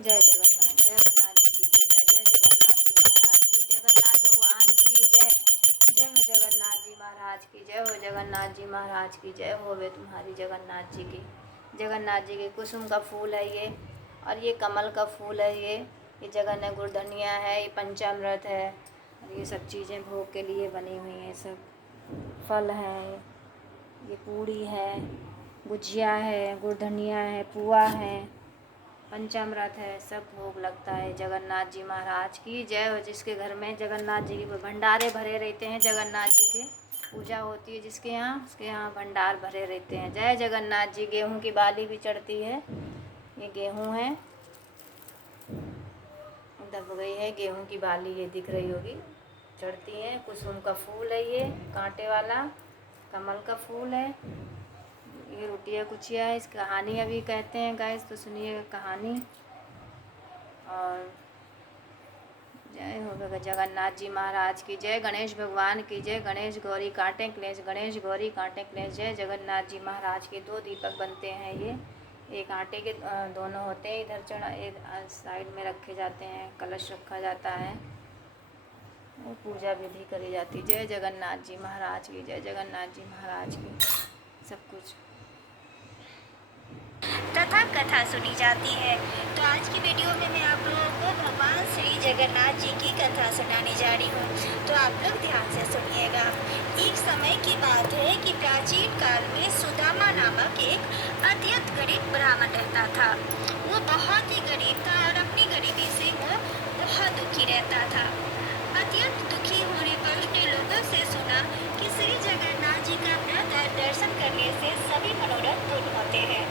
जय जगन्नाथ, जगन्नाथ जी की पूजा, जय जगन्नाथ जी महाराज की, जगन्नाथ भगवान की जय। जय हो जगन्नाथ जी महाराज की, जय हो जगन्नाथ जी महाराज की, जय हो वे तुम्हारी जगन्नाथ जी की। जगन्नाथ जी के कुसुम का फूल है ये, और ये कमल का फूल है ये जगन्नाथ गुड़धनिया है, ये पंचामृत है, और ये सब चीज़ें भोग के लिए बनी हुई हैं। सब फल हैं, ये पूड़ी है, गुजिया है, गुड़धनिया है, पुआ है, पंचामृत है, सब भोग लगता है। जगन्नाथ जी महाराज की जय हो। जिसके घर में जगन्नाथ जी के भंडारे भरे रहते हैं, जगन्नाथ जी के पूजा होती है जिसके यहाँ, उसके यहाँ भंडार भरे रहते हैं। जय जगन्नाथ जी। गेहूं की बाली भी चढ़ती है, ये गेहूं है, दब गई है गेहूं की बाली, ये दिख रही होगी, चढ़ती है। कुसुम का फूल है, ये कांटे वाला कमल का फूल है। ये रोटियाँ कुचिया है। इस कहानी अभी कहते हैं गाइस, तो सुनिए कहानी। और जय हो जगन्नाथ जी महाराज की जय। गणेश भगवान की जय। गणेश गौरी कांटे क्लेश, गणेश गौरी कांटे क्लेश। जय जगन्नाथ जी महाराज के 2 दीपक बनते हैं ये, एक आटे के दोनों होते हैं, इधर चढ़ा, एक साइड में रखे जाते हैं, कलश रखा जाता है, और पूजा विधि करी जाती है। जय जगन्नाथ जी महाराज की, जय जगन्नाथ जी महाराज की। सब कुछ तथा कथा सुनी जाती है। तो आज की वीडियो में मैं आप लोगों को भगवान श्री जगन्नाथ जी की कथा सुनाने जा रही हूँ, तो आप लोग ध्यान से सुनिएगा। एक समय की बात है कि प्राचीन काल में सुदामा नामक एक अत्यंत गरीब ब्राह्मण रहता था। वो बहुत ही गरीब था और अपनी गरीबी से वो बहुत दुखी रहता था। अत्यंत दुखी होने पर उसने लोगों से सुना कि श्री जगन्नाथ जी का व्रत और दर्शन करने से सभी मनोरथ पूर्ण होते हैं।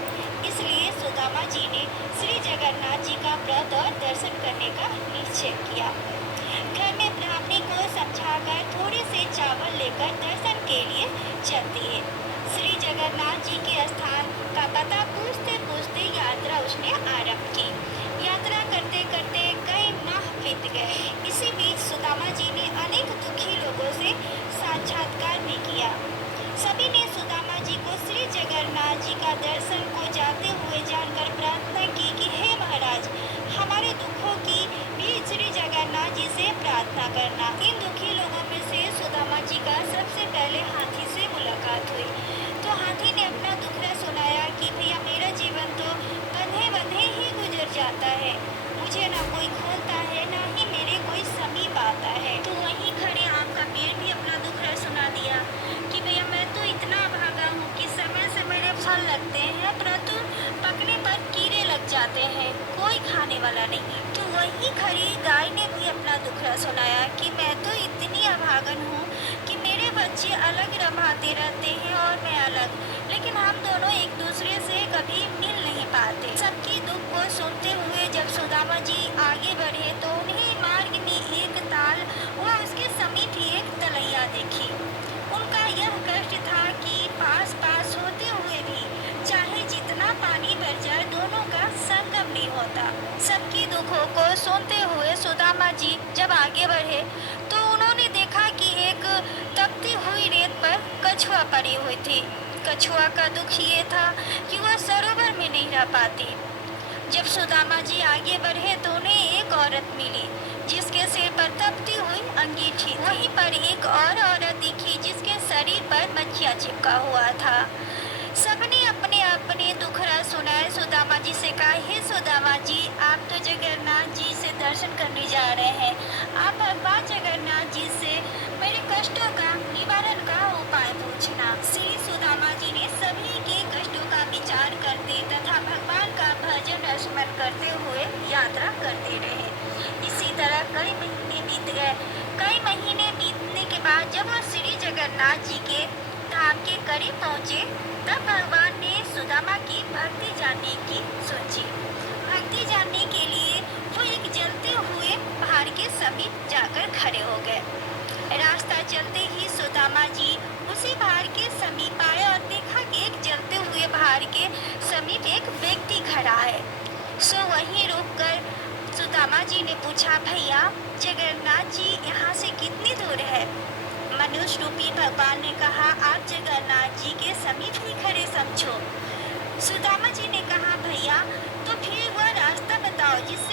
इसलिए सुदामा जी ने श्री जगन्नाथ जी का व्रत और दर्शन करने का निश्चय किया। घर में ब्राह्मणी को समझाकर थोड़े से चावल लेकर दर्शन के लिए चलती है। श्री जगन्नाथ जी के स्थान का पता पूछते पूछते यात्रा उसने आरंभ की। यात्रा करते करते कई माह बीत गए। इसी बीच सुदामा जी ने अनेक दुखी लोगों से साक्षात्कार भी किया। सभी ने सुदामा जी को श्री जगन्नाथ जी का दर्शन को जाते हुए जानकर प्रार्थना की कि हे महाराज, हमारे दुखों की भी श्री जगन्नाथ जी से प्रार्थना करना। इन दुखी लोगों में से सुदामा जी का सबसे पहले हाथी से मुलाकात हुई। तो हाथी ने अपना दुखड़ा सुनाया कि भैया, मेरा जीवन तो बंधे बंधे ही गुजर जाता है, मुझे ना कोई खोलता है, ना ही मेरे कोई समीप आता है। तो वहीं खड़े आम का पेड़ भी अपना दुखड़ा सुना दिया कि भैया, मैं तो इतना भागा हूँ कि समय से मेरे फल लगते हैं, परंतु पकने पर कीड़े लग जाते हैं, कोई खाने वाला नहीं। तो वहीं खड़ी गाय ने भी अपना दुखड़ा सुनाया कि मैं तो इतनी अभागन हूँ कि मेरे बच्चे अलग रमाते रहते हैं और मैं अलग, लेकिन हम दोनों एक दूसरे से कभी मिल नहीं पाते। सबकी दुख को सुनते हुए जब सुदामा जी आगे बढ़े तो उन्हें मार्ग में एक ताल व उसके समीप ही एक तलैया देखी। उनका यह कष्ट था कि पास पास होते हुए भी चाहे जितना पानी भर जाए, दोनों का संगम नहीं होता। सबकी दुखों को सुनते हुए सुदामा जी जब आगे बढ़े तो उन्होंने देखा कि एक तपती हुई रेत पर कछुआ पड़ी हुई थी। कछुआ का दुख ये था कि वह सरोवर में नहीं रह पाती। जब सुदामा जी आगे बढ़े तो उन्हें एक औरत मिली जिसके सिर पर तपती हुई अंगीठी थी। वहीं पर एक और औरत दिखी जिसके शरीर पर मक्खियाँ चिपका हुआ था। सबने अपने अपने दुखड़ा सुनाए। सुदामा जी से कहा, हे सुदामा जी, आप तो जगन्नाथ जी से दर्शन करने जा रहे हैं, आप भगवान जगन्नाथ जी से मेरे कष्टों का निवारण का उपाय पूछना। श्री सुदामा जी ने सभी के कष्टों का विचार करते तथा भगवान का भजन स्मरण करते हुए यात्रा करते रहे। इसी तरह कई महीने बीत गए। कई महीने बीतने के बाद जब वह श्री जगन्नाथ जी के धाम के करीब पहुँचे तब भगवान ने सुदामा की भक्ति जानने की सोची। भक्ति जानने के लिए वो एक जलते हुए पहाड़ के समीप जाकर खड़े हो गए। रास्ता चलते ही सुदामा जी उसी पहाड़ के समीप आए और देखा कि एक जलते हुए पहाड़ के समीप एक व्यक्ति खड़ा है। सो वहीं रुककर सुदामा जी ने पूछा, भैया, जगन्नाथ जी यहाँ से कितनी दूर है? मनुष्य रूपी भगवान ने कहा, आप जगन्नाथ जी के समीप ही खड़े समझो। सुदामा जी ने कहा, भैया, तो फिर वह रास्ता बताओ जिससे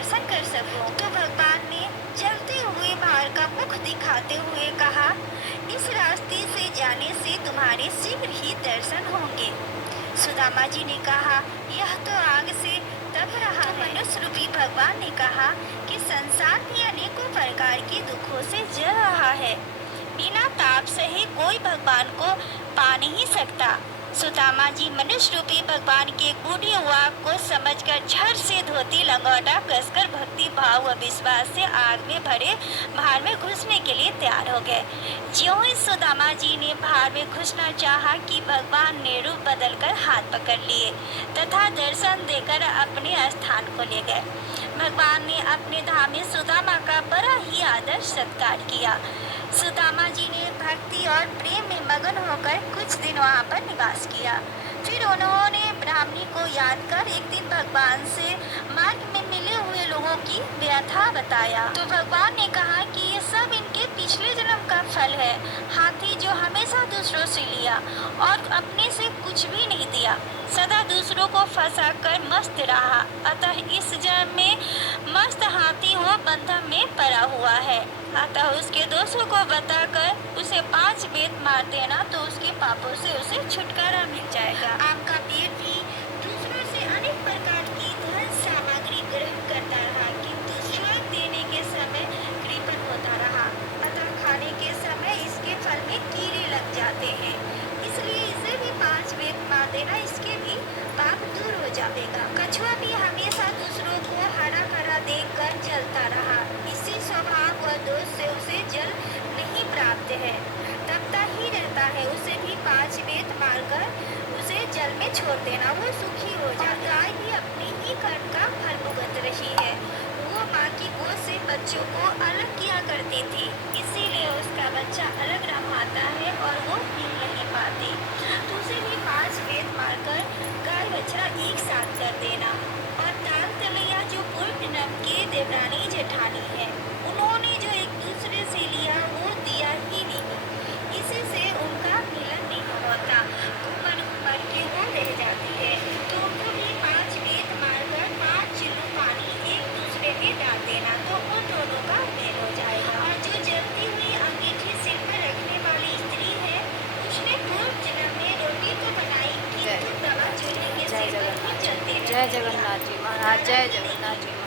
दर्शन कर सको। तो भगवान ने चलते हुए बाहर का मुख दिखाते हुए कहा, इस रास्ते से जाने से तुम्हारे शीघ्र ही दर्शन होंगे। सुदामा जी ने कहा, यह तो आग से तप रहा है। मनुष्य रूपी भगवान ने कहा कि संसार भी अनेकों प्रकार के दुखों से जल रहा है, बिना ताप सहे कोई भगवान को पा नहीं सकता। सुदामा जी मनुष्य रूपी भगवान के गूढ़ वाक को समझकर झट से धोती लंगोटा कसकर भक्ति भाव व विश्वास से आग में भरे भार में घुसने के लिए तैयार हो गए। ज्यों ही सुदामा जी ने भार में घुसना चाहा कि भगवान ने रूप बदलकर हाथ पकड़ लिए तथा दर्शन देकर अपने स्थान को ले गए। भगवान ने अपने धाम में सुदामा का बड़ा ही आदर सत्कार किया। सुदामा जी ने भक्ति और प्रेम में मगन होकर कुछ दिन वहाँ पर निवास किया। फिर उन्होंने ब्राह्मणी को याद कर एक दिन भगवान से मार्ग में मिले हुए लोगों की व्यथा बताया। तो भगवान ने कहा कि ये सब इनके पिछले जन्म का फल है। हाथी जो हमेशा दूसरों से लिया और अपने से कुछ भी नहीं दिया, सदा दूसरों को फंसा कर मस्त रहा, अतः इस जन्म में मस्त हाथी वो बंधन में पड़ा हुआ है। अतः उसके दोषों को बताकर उसे 5 बेत मार देना तो उसके पापों से उसे छुटकारा मिल जाएगा। आपका पेट भी दूसरों से अनेक प्रकार की धन सामग्री ग्रहण करता रहा, किंतु स्वर्ग देने के समय कृपण होता रहा, अतः खाने के समय इसके फल में कीड़े लग जाते हैं। इसलिए इसे भी 5 बेत मार देना, इसके भी पाप दूर हो जाएगा। कछुआ भी हमेशा दूसरों को हरा भरा देखकर जलता रहा, इसी स्वभाव व दोष से उसे जल नहीं प्राप्त है, तपता ही रहता है। उसे भी 5 बेत मारकर उसे जल में छोड़ देना, वो सुखी हो जाता। गाय भी अपने ही कर्म का फल भुगत रही है। वो माँ की गोद से बच्चों को अलग किया करती थी, इसीलिए उसका बच्चा अलग रमाता है और वो पी नहीं पाती। तो उसे भी 5 बेत मारकर गाय बच्चा एक साथ कर देना। और ताल तलैया जो पूर्व जन्म के देवरानी जेठानी है, उन्होंने जो एक दूसरे से लिया वो दिया ही नहीं, इसी से उनका मिलन नहीं होता, घूमन घूमन के वो रह जाती है। तो उनको भी 5 बेत मारकर 5 चिल्लू पानी एक दूसरे में डाल देना, तो उन दोनों का मेल हो जाएगा। और जो जलती हुई अंगीठी सिर पर रखने वाली स्त्री है, उसने पूर्व जन्म में रोटी तो बनाई, किंतु तवा चूल्हे के सिर पर ही जलते जय जगन्नाथ जी महाराज, जय जगन्नाथ जी।